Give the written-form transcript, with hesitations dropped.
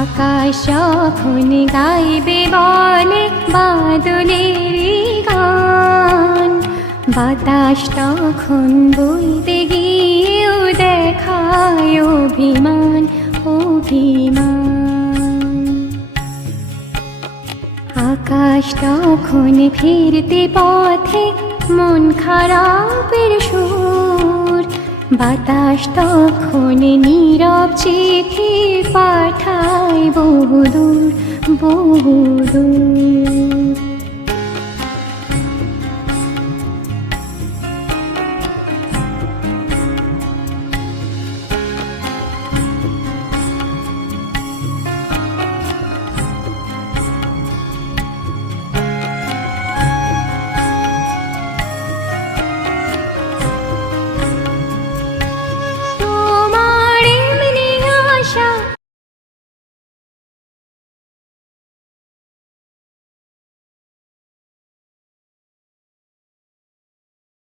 আকাশ যখন গাইবে বলে বাদলের গান, বাতাস তখন বইতে গিয়েও দেখায় অভিমান অভিমান। আকাশ তখন ফিরতে পথে মন খারাপের সুর, বাতাস তখন নীরব চিঠি পাঠায় বহুদূর বহুদূর।